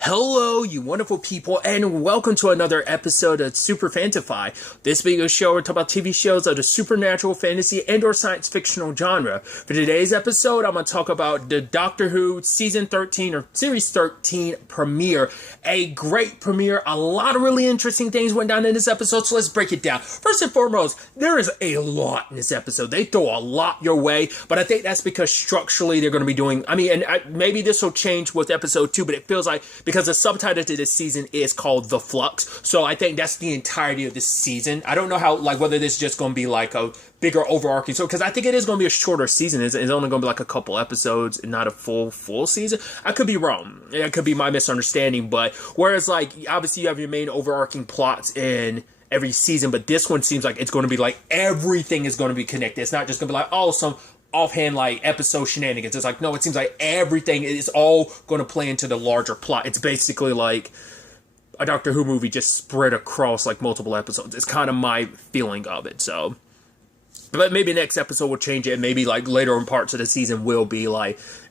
Hello, you wonderful people, and welcome to another episode of Super-Fanta-Fi. This video show, we're talking about TV shows of the supernatural, fantasy, and/or science fictional genre. For today's episode, I'm going to talk about the Doctor Who Season 13 or Series 13 premiere. A great premiere. A lot of really interesting things went down in this episode, so let's break it down. First and foremost, there is a lot in this episode. They throw a lot your way, but I think that's because structurally they're going to be doing, maybe this will change with episode 2, but it feels like because the subtitle to this season is called The Flux, so I think that's the entirety of this season. I don't know how, whether this is just going to be like a bigger overarching, so because I think it is going to be a shorter season. It's only going to be like a couple episodes and not a full season. I could be wrong. It could be my misunderstanding, but whereas obviously you have your main overarching plots in every season, but this one seems like it's going to be like everything is going to be connected. It's not just going to be like, some offhand episode shenanigans. It's like, no, it seems like everything is all going to play into the larger plot. It's basically like a Doctor Who movie just spread across multiple episodes. It's kind of my feeling of it. So, but maybe next episode will change it. Maybe later in parts of the season will be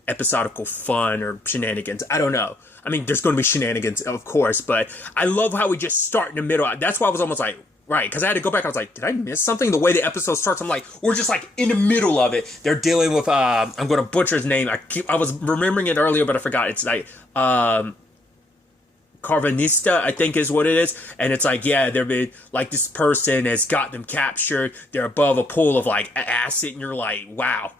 episodical fun or shenanigans. I don't know. I mean, there's going to be shenanigans, of course, but I love how we just start in the middle. That's why I was almost right, because I had to go back. I was like, did I miss something? The way the episode starts, I'm like, we're just in the middle of it. They're dealing with, I'm going to butcher his name. I was remembering it earlier, but I forgot. It's Carvanista, I think is what it is. And it's they're been, this person has got them captured. They're above a pool of acid, and you're like, wow.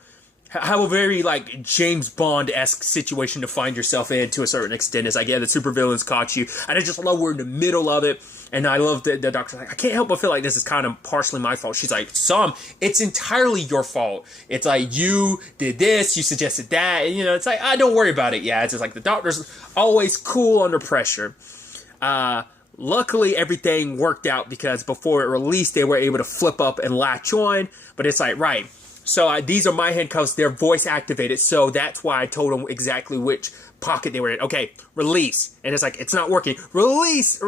How a very James Bond-esque situation to find yourself in to a certain extent. It's the supervillains caught you. And I just love we're in the middle of it. And I love that the doctor's I can't help but feel like this is kind of partially my fault. She's like, it's entirely your fault. It's you did this, you suggested that. And, it's don't worry about it. Yeah, it's just the doctor's always cool under pressure. Luckily, everything worked out because before it released, they were able to flip up and latch on. But it's right. So these are my handcuffs. They're voice activated. So that's why I told them exactly which pocket they were in. Okay, release. And it's it's not working. Release.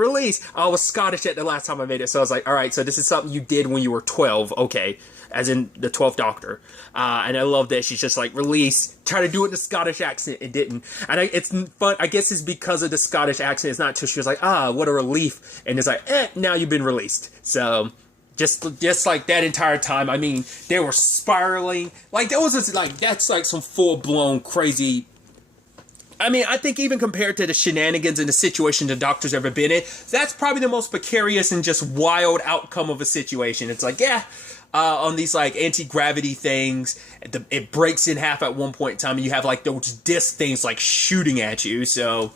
I was Scottish at the last time I made it. So I was all right, so this is something you did when you were 12. Okay, as in the 12th Doctor. And I love that she's just release. Try to do it in the Scottish accent. It didn't. And it's fun. I guess it's because of the Scottish accent. It's not until she was what a relief. And it's now you've been released. So Just that entire time, I mean, they were spiraling. That was just, that's some full-blown crazy. I mean, I think even compared to the shenanigans and the situation the Doctor's ever been in, that's probably the most precarious and just wild outcome of a situation. It's on these anti-gravity things, it breaks in half at one point in time, and you have those disc things shooting at you, so.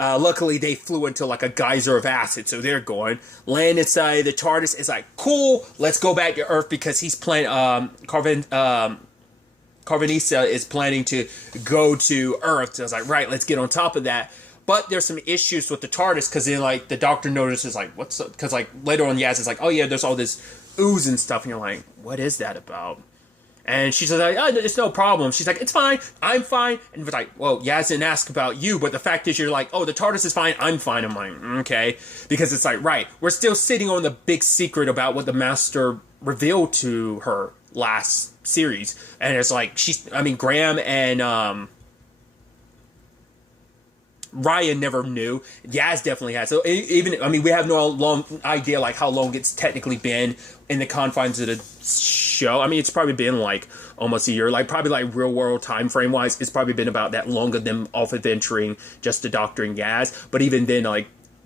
Luckily, they flew into a geyser of acid, so they're going. Land inside the TARDIS is cool, let's go back to Earth because he's planning, Carvanista is planning to go to Earth. So I was right, let's get on top of that. But there's some issues with the TARDIS because then, the Doctor notices, what's up? Because, later on, Yaz is oh yeah, there's all this ooze and stuff, and you're like, what is that about? And she says, oh, it's no problem. She's it's fine. I'm fine. And it's well, Yaz didn't ask about you, but the fact is you're oh, the TARDIS is fine. I'm fine. I'm okay. Because it's right. We're still sitting on the big secret about what the Master revealed to her last series. And it's Graham and, Ryan never knew. Yaz definitely has. So we have no long idea how long it's technically been in the confines of the show. I mean, it's probably been almost a year. Probably real world time frame wise, it's probably been about that long of them off adventuring, just the Doctor and Yaz. But even then,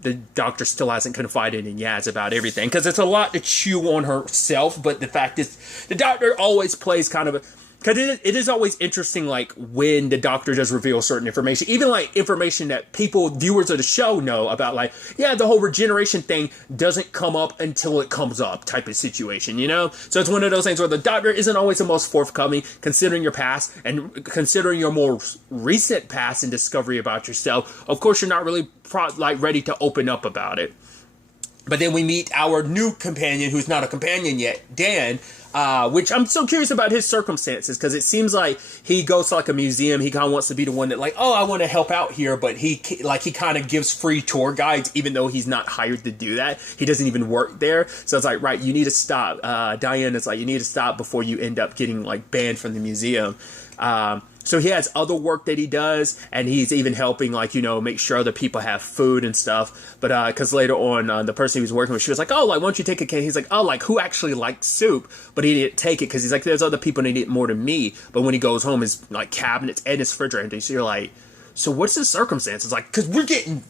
the Doctor still hasn't confided in Yaz about everything because it's a lot to chew on herself. But the fact is, the Doctor always plays kind of a. Because it is always interesting, when the Doctor does reveal certain information. Even, information that viewers of the show know about, the whole regeneration thing doesn't come up until it comes up type of situation, So it's one of those things where the Doctor isn't always the most forthcoming, considering your past, and considering your more recent past and discovery about yourself. Of course, you're not really, ready to open up about it. But then we meet our new companion, who's not a companion yet, Dan, which I'm so curious about his circumstances, because it seems like he goes to a museum. He kind of wants to be the one that I want to help out here, but he kind of gives free tour guides, even though he's not hired to do that. He doesn't even work there. So it's right, you need to stop. Diane is you need to stop before you end up getting banned from the museum. So he has other work that he does, and he's even helping, like, make sure other people have food and stuff. But because later on, the person he was working with, she was like, oh, like, why don't you take a cake? He's like, oh, like, who actually likes soup? But he didn't take it because he's like, there's other people that need it more than me. But when he goes home, his, like, cabinets and his refrigerator, so you're like, so what's the circumstances? Like, because we're getting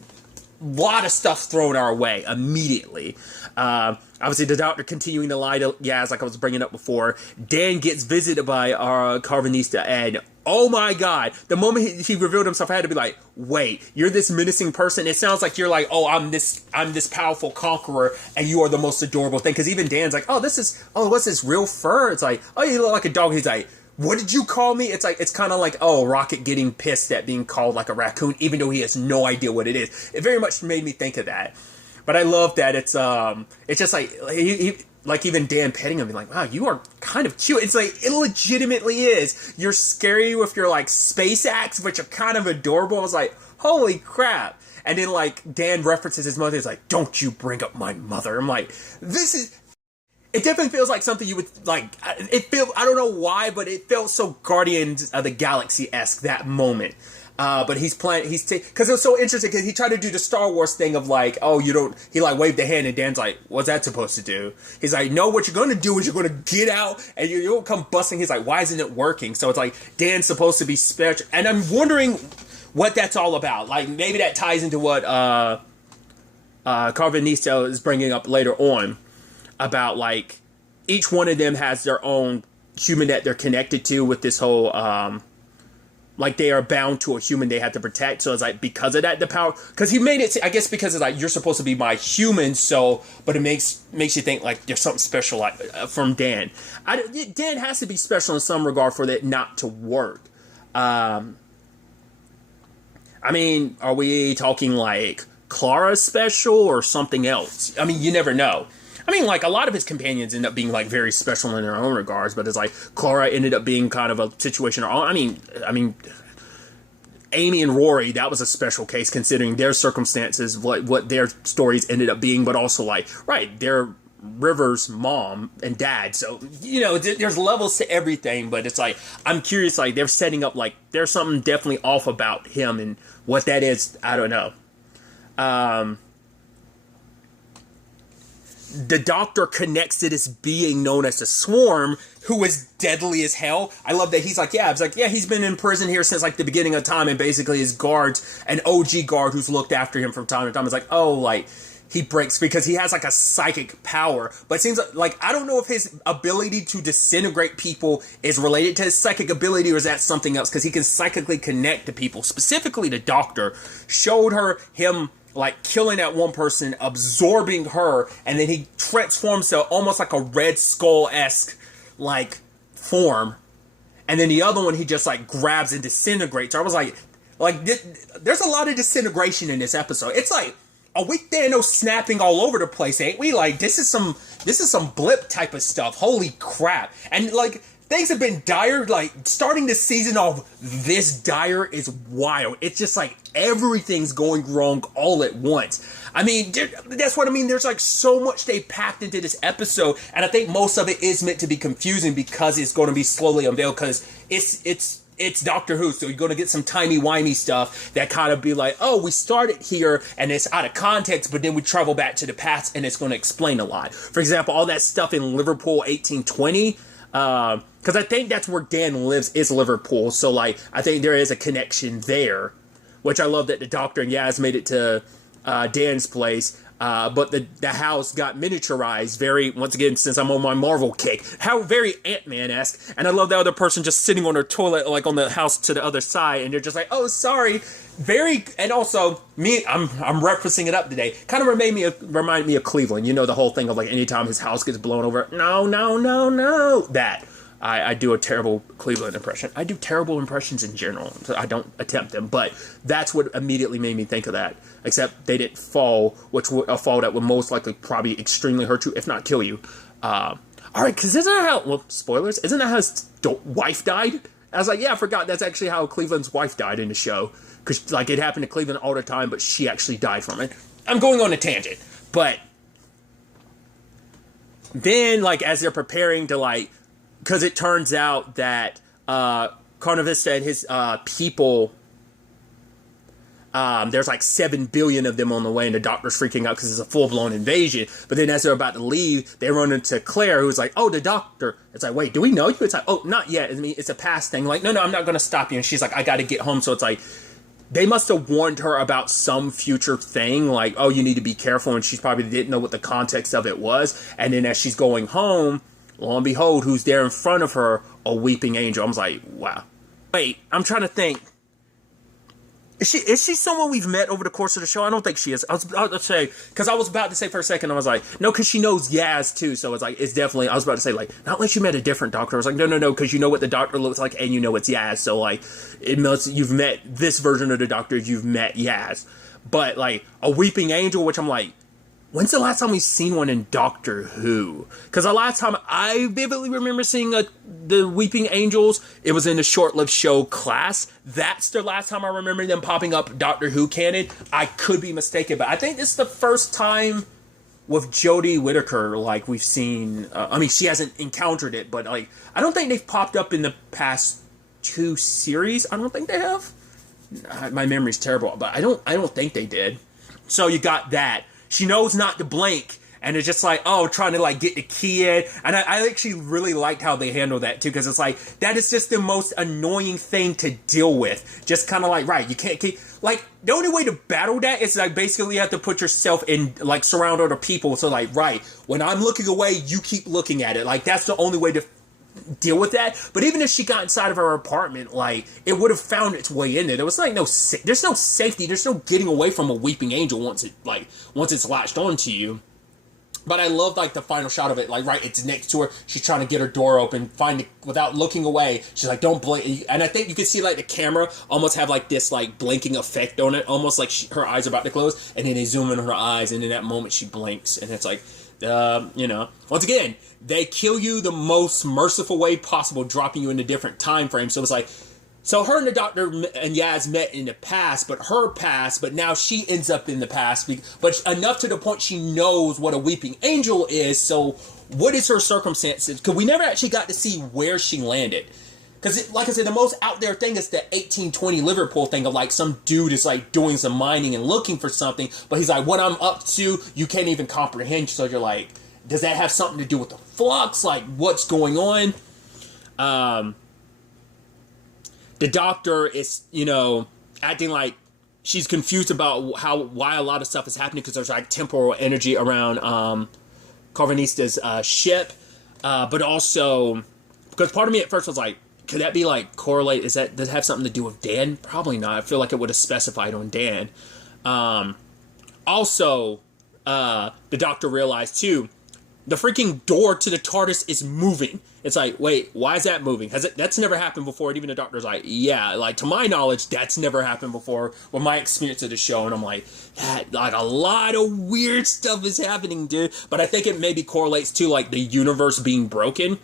a lot of stuff thrown our way immediately. Obviously, the doctor continuing to lie to Yaz, like I was bringing up before. Dan gets visited by our Carvanista, and oh my god, the moment he revealed himself, I had to be like, wait, you're this menacing person? It sounds like you're like, oh, I'm this powerful conqueror, and you are the most adorable thing. Because even Dan's like, what's this real fur? It's like, oh, you look like a dog. He's like, what did you call me? It's like, it's kind of like, oh, Rocket getting pissed at being called like a raccoon, even though he has no idea what it is. It very much made me think of that. But I love that it's just like, he like even Dan petting him, being like, wow, you are kind of cute. It's like, it legitimately is. You're scary with your like space axe, but you're kind of adorable. I was like, holy crap. And then like Dan references his mother. He's like, don't you bring up my mother. I'm like, it definitely feels like something you would like. I don't know why, but it felt so Guardians of the Galaxy-esque that moment. But because it was so interesting because he tried to do the Star Wars thing of like, oh, he like waved the hand and Dan's like, what's that supposed to do? He's like, no, what you're going to do is you're going to get out and you don't come busting. He's like, why isn't it working? So it's like, Dan's supposed to be special. And I'm wondering what that's all about. Like, maybe that ties into what Carvanista is bringing up later on about like, each one of them has their own human that they're connected to with this whole, like they are bound to a human they have to protect. So it's like, because of that, the power, because he made it, I guess because it's like, you're supposed to be my human, so, but it makes you think like there's something special like, from Dan. Dan has to be special in some regard for that not to work. I mean, are we talking like Clara special or something else? I mean, you never know. I mean, like, a lot of his companions end up being, like, very special in their own regards, but it's like, Clara ended up being kind of a situation, I mean, Amy and Rory, that was a special case considering their circumstances, what their stories ended up being, but also, like, right, they're River's mom and dad, so, there's levels to everything, but it's like, I'm curious, like, they're setting up, like, there's something definitely off about him, and what that is, I don't know. The doctor connects to this being known as the Swarm, who is deadly as hell. I love that he's like, he's been in prison here since like the beginning of time, and basically his guards, an OG guard who's looked after him from time to time, is like, oh, like, he breaks because he has like a psychic power. But it seems like I don't know if his ability to disintegrate people is related to his psychic ability or is that something else, because he can psychically connect to people. Specifically, the doctor showed him like killing that one person, absorbing her, and then he transforms to almost like a Red Skull-esque like form, and then the other one he just like grabs and disintegrates. I was like there's a lot of disintegration in this episode. It's like, are we Thanos snapping all over the place, ain't we? Like, this is some blip type of stuff. Holy crap. And like, things have been dire. Like, starting this season off this dire is wild. It's just like everything's going wrong all at once. I mean, that's what I mean. There's like so much they packed into this episode, and I think most of it is meant to be confusing because it's going to be slowly unveiled, because it's Doctor Who, so you're going to get some timey-wimey stuff that kind of be like, oh, we started here, and it's out of context, but then we travel back to the past, and it's going to explain a lot. For example, all that stuff in Liverpool 1820, because I think that's where Dan lives, is Liverpool, so, like, I think there is a connection there, which I love that the Doctor and Yaz made it to Dan's place. But the house got miniaturized very, once again, since I'm on my Marvel kick, how very Ant-Man-esque. And I love the other person just sitting on their toilet, like on the house to the other side, and they're just like, oh, sorry. Very, and also, I'm referencing it up today. Kind of remind me of Cleveland. You know, the whole thing of like, anytime his house gets blown over, no, that. I do a terrible Cleveland impression. I do terrible impressions in general, so I don't attempt them. But that's what immediately made me think of that. Except they didn't fall, a fall that would most likely probably extremely hurt you, if not kill you. All right, because isn't that how, well, spoilers, isn't that how his wife died? I was like, yeah, I forgot that's actually how Cleveland's wife died in the show. Because, like, it happened to Cleveland all the time, but she actually died from it. I'm going on a tangent. But then, like, as they're preparing to, like, because it turns out that Carnival said his people, there's like 7 billion of them on the way, and the doctor's freaking out because it's a full-blown invasion. But then as they're about to leave, they run into Claire, who's like, oh, the doctor. It's like, wait, do we know you? It's like, oh, not yet. I mean, it's a past thing. Like, no, I'm not going to stop you. And she's like, I got to get home. So it's like, they must have warned her about some future thing, like, oh, you need to be careful, and she probably didn't know what the context of it was. And then as she's going home, lo and behold, who's there in front of her? A weeping angel. I was like, wow. Wait, I'm trying to think. Is she someone we've met over the course of the show? I don't think she is. I was about to say, because I was about to say for a second, I was like, no, because she knows Yaz too. So it's like, it's definitely, I was about to say, like, not like you met a different doctor. I was like, no, because you know what the doctor looks like and you know it's Yaz. So like, it must, you've met this version of the doctor, you've met Yaz. But like, a weeping angel, which I'm like, when's the last time we've seen one in Doctor Who? Because the last time I vividly remember seeing the Weeping Angels, it was in the short-lived show Class. That's the last time I remember them popping up Doctor Who canon. I could be mistaken, but I think this is the first time with Jodie Whittaker, like, we've seen... I mean, she hasn't encountered it, but, like, I don't think they've popped up in the past 2 series. I don't think they have. My memory's terrible, but I don't think they did. So you got that. She knows not to blink, and it's just like, oh, trying to, like, get the key in. And I actually really liked how they handle that, too, because it's like, that is just the most annoying thing to deal with. Just kind of like, right, you can't keep... Like, the only way to battle that is, like, basically you have to put yourself in, like, surround other people. So, like, right, when I'm looking away, you keep looking at it. Like, that's the only way to deal with that. But even if she got inside of her apartment, like, it would have found its way in there. There was like there's no safety, there's no getting away from a weeping angel once it's latched onto you. But I love, like, the final shot of it, like, right, it's next to her, she's trying to get her door open, find it without looking away, she's like, don't blink, and I think you can see, like, the camera almost have, like, this, like, blinking effect on it, almost like her eyes are about to close, and then they zoom in on her eyes, and in that moment she blinks, and it's like, you know, once again, they kill you the most merciful way possible, dropping you into different time frames. So it's like, so her and the doctor and Yaz met in the past, but now she ends up in the past, but enough to the point she knows what a weeping angel is. So what is her circumstances? Because we never actually got to see where she landed. Because, like I said, the most out there thing is the 1820 Liverpool thing of, like, some dude is, like, doing some mining and looking for something, but he's like, what I'm up to, you can't even comprehend. So you're like, does that have something to do with the flux? Like, what's going on? The doctor is, you know, acting like she's confused about why a lot of stuff is happening, because there's, like, temporal energy around Carvanista's ship. But also, because part of me at first was like, could that be, like, correlate? Does it have something to do with Dan? Probably not. I feel like it would have specified on Dan. Also, the doctor realized, too, the freaking door to the TARDIS is moving. It's like, wait, why is that moving? That's never happened before. And even the doctor's like, yeah, like, to my knowledge, that's never happened before with my experience of the show. And I'm like, like, a lot of weird stuff is happening, dude. But I think it maybe correlates to, like, the universe being broken.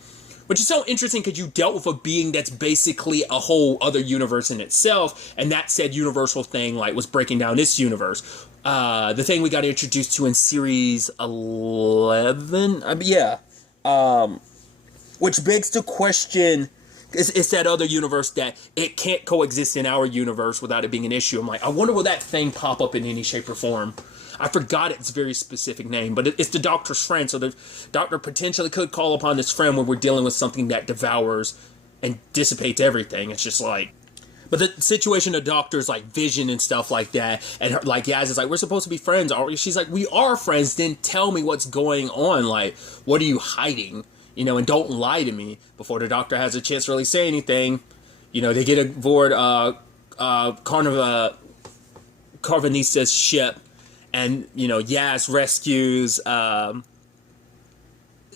Which is so interesting because you dealt with a being that's basically a whole other universe in itself, and that said universal thing, like, was breaking down this universe. The thing we got introduced to in series 11, which begs the question, it's that other universe that it can't coexist in our universe without it being an issue. I'm like, I wonder will that thing pop up in any shape or form. I forgot its very specific name, but it's the doctor's friend, so the doctor potentially could call upon this friend when we're dealing with something that devours and dissipates everything. It's just like... But the situation of the doctor's, like, vision and stuff like that, and her, like, Yaz is like, we're supposed to be friends, aren't we? She's like, we are friends, then tell me what's going on, like, what are you hiding? You know, and don't lie to me. Before the doctor has a chance to really say anything, you know, they get aboard Carvanista's ship, and, you know, Yaz rescues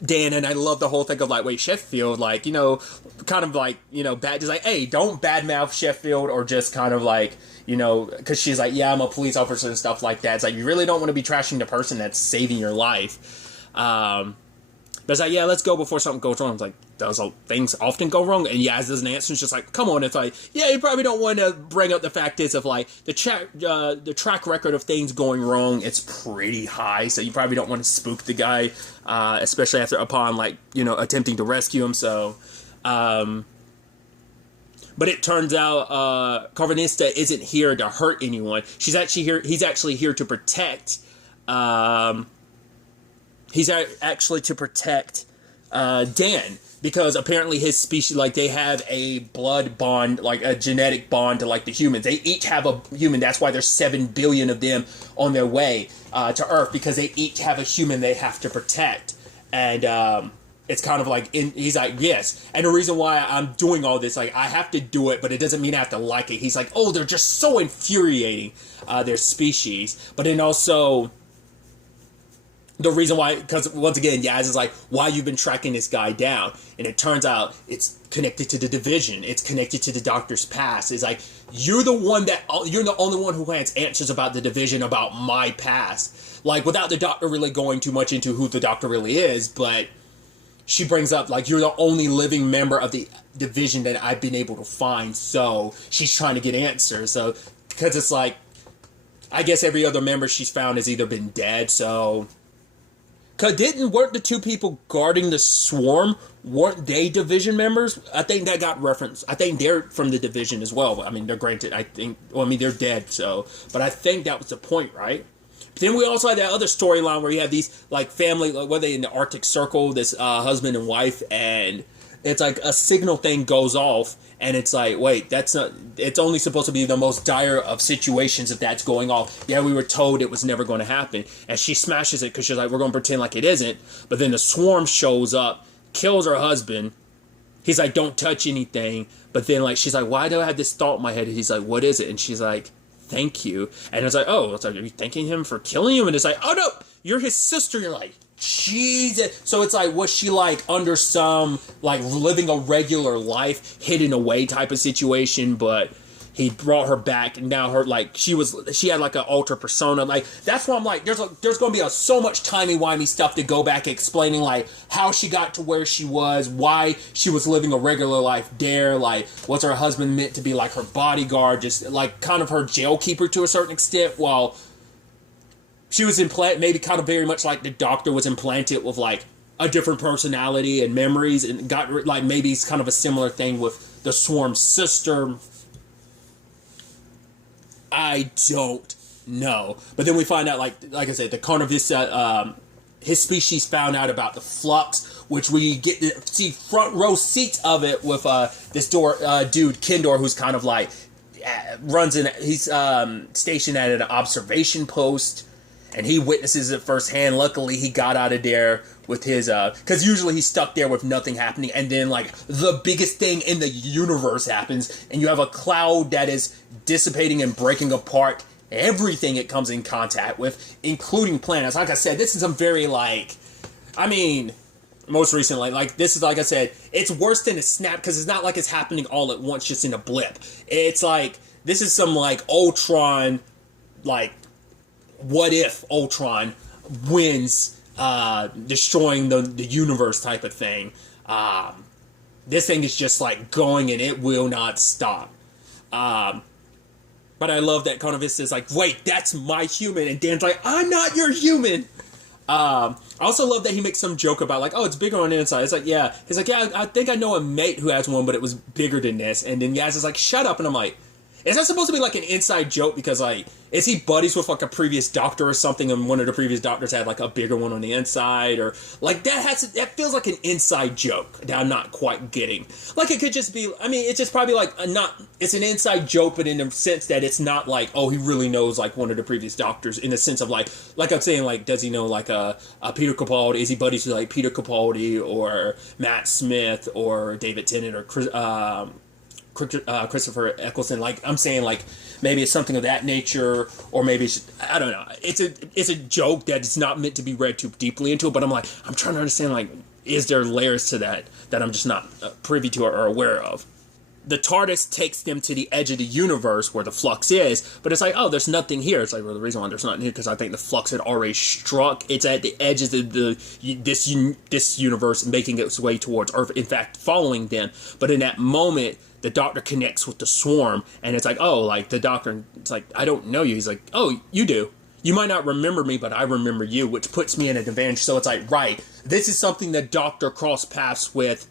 Dan, and I love the whole thing of, like, wait, Sheffield, like, you know, kind of like, you know, bad, just like, hey, don't badmouth Sheffield, or just kind of like, you know, because she's like, yeah, I'm a police officer and stuff like that. It's like, you really don't want to be trashing the person that's saving your life. But it's like, yeah, let's go before something goes wrong. It's like, those things often go wrong. And Yaz doesn't answer. It's just like, come on. It's like, yeah, you probably don't want to bring up the fact is of, like, the track record of things going wrong, it's pretty high. So you probably don't want to spook the guy, especially upon, like, you know, attempting to rescue him. So, but But it turns out Carvanista isn't here to hurt anyone. He's actually here to protect. He's actually to protect Dan, because apparently his species, like, they have a blood bond, like a genetic bond to, like, the humans. They each have a human. That's why there's 7 billion of them on their way to Earth, because they each have a human they have to protect. And it's kind of like, he's like, yes. And the reason why I'm doing all this, like, I have to do it, but it doesn't mean I have to like it. He's like, oh, they're just so infuriating, their species. But then also, the reason why, because once again, Yaz is like, why you've been tracking this guy down? And it turns out it's connected to the division. It's connected to the doctor's past. It's like, you're the only one who has answers about the division, about my past. Like, without the doctor really going too much into who the doctor really is, but she brings up, like, you're the only living member of the division that I've been able to find, so she's trying to get answers. So, because it's like, I guess every other member she's found has either been dead, so... Because weren't the 2 people guarding the swarm, weren't they division members? I think that got referenced. I think they're from the division as well. I mean, they're granted, they're dead, so... But I think that was the point, right? Then we also had that other storyline where you have these, like, family, like, were they in the Arctic Circle, this husband and wife, and it's like a signal thing goes off, and it's like, wait, that's not, it's only supposed to be the most dire of situations if that's going off. Yeah, we were told it was never going to happen, and she smashes it because she's like, we're going to pretend like it isn't, but then the swarm shows up, kills her husband. He's like, don't touch anything, but then, like, she's like, why do I have this thought in my head? And he's like, what is it? And she's like, thank you. And it's like, oh, it's like, are you thanking him for killing him? And it's like, oh no, you're his sister. You're like, Jesus. So it's like, was she like under some, like, living a regular life, hidden away type of situation, but he brought her back, and now her, like, she had like an alter persona. Like, that's why I'm like, there's going to be so much timey-wimey stuff to go back explaining, like, how she got to where she was, why she was living a regular life there, like, was her husband meant to be like her bodyguard, just like kind of her jail keeper to a certain extent, while she was maybe kind of very much like the doctor was implanted with, like, a different personality and memories, and got, like, maybe it's kind of a similar thing with the swarm's sister. I don't know. But then we find out, like I said, the Carnivista, his species found out about the Flux, which we get to see front row seats of it with this dude, Kendor, who's kind of like, he's stationed at an observation post, and he witnesses it firsthand. Luckily, he got out of there with his, because usually he's stuck there with nothing happening, and then, like, the biggest thing in the universe happens, and you have a cloud that is dissipating and breaking apart everything it comes in contact with, including planets. Like I said, this is some very, like, I mean, most recently, like, this is, like I said, it's worse than a snap, because it's not like it's happening all at once, just in a blip. It's like, this is some, like, Ultron, like, what if Ultron wins, destroying the universe type of thing. This thing is just, like, going, and it will not stop. But I love that Carnivista is like, wait, that's my human. And Dan's like, I'm not your human. I also love that he makes some joke about, like, oh, it's bigger on the inside. It's like, yeah. He's like, yeah, I think I know a mate who has one, but it was bigger than this. And then Yaz is like, shut up. And I'm like, is that supposed to be, like, an inside joke? Because, like, is he buddies with, like, a previous doctor or something, and one of the previous doctors had, like, a bigger one on the inside? Or, like, that feels like an inside joke that I'm not quite getting. Like, it could just be, I mean, it's just probably, like, it's an inside joke, but in the sense that it's not, like, oh, he really knows, like, one of the previous doctors, in the sense of, like I'm saying, like, does he know, like, a Peter Capaldi? Is he buddies with, like, Peter Capaldi, or Matt Smith, or David Tennant, or Christopher Eccleston? Like, I'm saying, like, maybe it's something of that nature, or maybe it's, I don't know. It's a joke that is not meant to be read too deeply into it, but I'm like, I'm trying to understand, like, is there layers to that I'm just not privy to or aware of? The TARDIS takes them to the edge of the universe where the Flux is, but it's like, oh, there's nothing here. It's like, well, the reason why there's nothing here, because I think the Flux had already struck. It's at the edges of this universe, making its way towards Earth, in fact, following them. But in that moment, the Doctor connects with the swarm, and it's like, oh, like, the Doctor, it's like, I don't know you. He's like, oh, you do. You might not remember me, but I remember you, which puts me in an advantage. So it's like, right, this is something that Doctor crossed paths with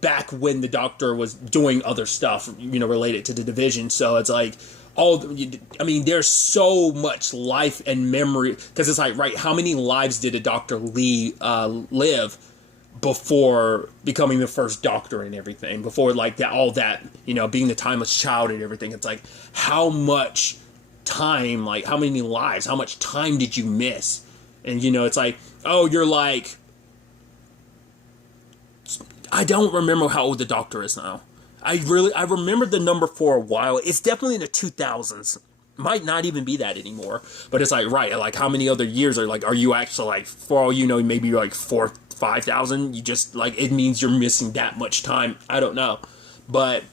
back when the Doctor was doing other stuff, related to the division. So it's like, there's so much life and memory, because it's like, right, how many lives did a Doctor live before becoming the first Doctor and everything, before like that, all that, being the timeless child and everything. It's like, how much time, like how many lives, how much time did you miss? And it's like, oh, you're like, I don't remember how old the Doctor is now. I remember the number for a while. It's definitely in the 2000s. Might not even be that anymore. But it's like, right, like how many other years are you actually, like, for all you know, maybe you're like 5,000. You just, like, it means you're missing that much time. I don't know. But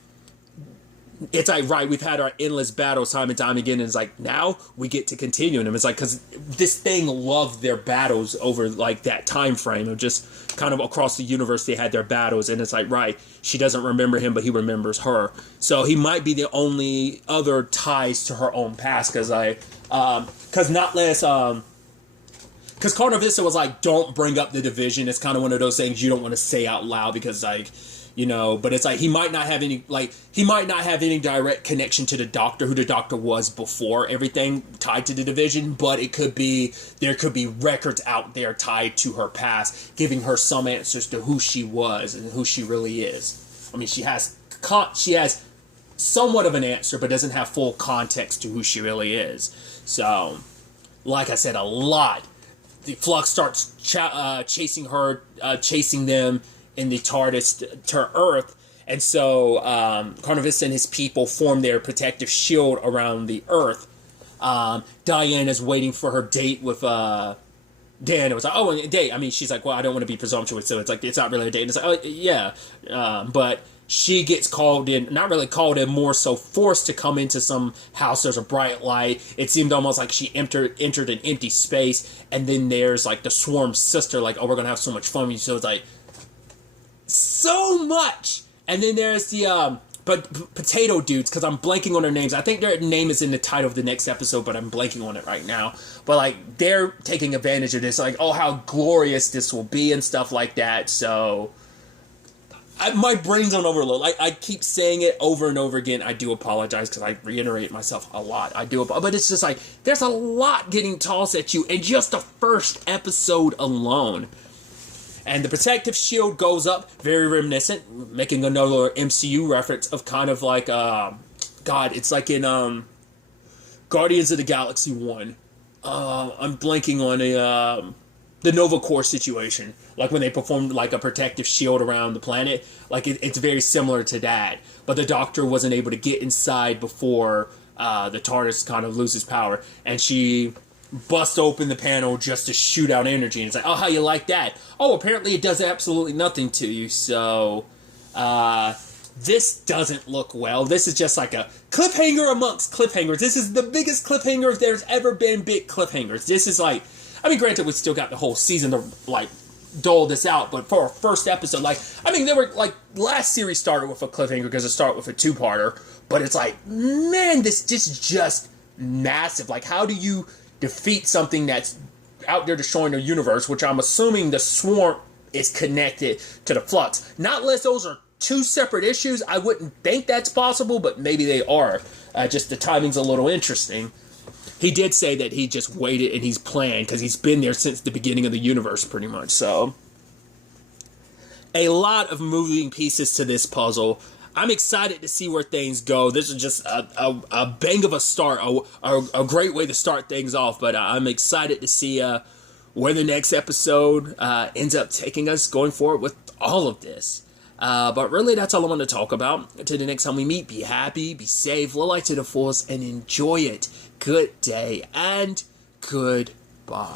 it's like, right, we've had our endless battles time and time again, and it's like, now we get to continue them. It's like, because this thing loved their battles over, like, that time frame of just kind of across the universe they had their battles, and it's like, right, she doesn't remember him, but he remembers her. So he might be the only other ties to her own past, because Carnival was like, don't bring up the division. It's kind of one of those things you don't want to say out loud, because, like, but it's like he might not have any direct connection to the Doctor, who the Doctor was before everything tied to the division, but there could be records out there tied to her past, giving her some answers to who she was and who she really is. I mean, she has somewhat of an answer, but doesn't have full context to who she really is. So, like I said, a lot. The Flux starts chasing them in the TARDIS to Earth, and so Carnival and his people form their protective shield around the Earth. Diana's waiting for her date with Dan. It was like, oh, a date. I mean, she's like, well, I don't want to be presumptuous, so it's like, it's not really a date. And it's like, oh, yeah. But she gets called in, not really called in, more so forced to come into some house. There's a bright light. It seemed almost like she entered an empty space, and then there's like the Swarm sister, like, oh, we're going to have so much fun. So it's like, so much. And then there's the potato dudes, because I'm blanking on their names. I think their name is in the title of the next episode, but I'm blanking on it right now. But like, they're taking advantage of this, like, oh, how glorious this will be and stuff like that. So my brain's on overload. Like, I keep saying it over and over again. I do apologize, because I reiterate myself a lot. But it's just like, there's a lot getting tossed at you in just the first episode alone. And the protective shield goes up, very reminiscent, making another MCU reference of kind of like, it's like in Guardians of the Galaxy 1. I'm blanking on the Nova Corps situation. Like when they performed like a protective shield around the planet. Like it's very similar to that. But the Doctor wasn't able to get inside before the TARDIS kind of loses power. And she bust open the panel just to shoot out energy, and it's like, oh, how you like that? Oh, apparently it does absolutely nothing to you. So this doesn't look well. This is just like a cliffhanger amongst cliffhangers. This is the biggest cliffhanger if there's ever been big cliffhangers. This is like, I mean, granted, we still got the whole season to like dole this out, but for our first episode, like, I mean, they were like, last series started with a cliffhanger because it started with a two-parter, but it's like, man, this is just massive. Like, how do you defeat something that's out there destroying the universe, which I'm assuming the Swarm is connected to the Flux. Not unless those are two separate issues. I wouldn't think that's possible, but maybe they are. Just the timing's a little interesting. He did say that he just waited and he's planned, because he's been there since the beginning of the universe, pretty much. So, a lot of moving pieces to this puzzle. I'm excited to see where things go. This is just a bang of a start, a great way to start things off. But I'm excited to see where the next episode ends up taking us going forward with all of this. But really, that's all I want to talk about. Until the next time we meet, be happy, be safe, live life to the fullest, and enjoy it. Good day and goodbye.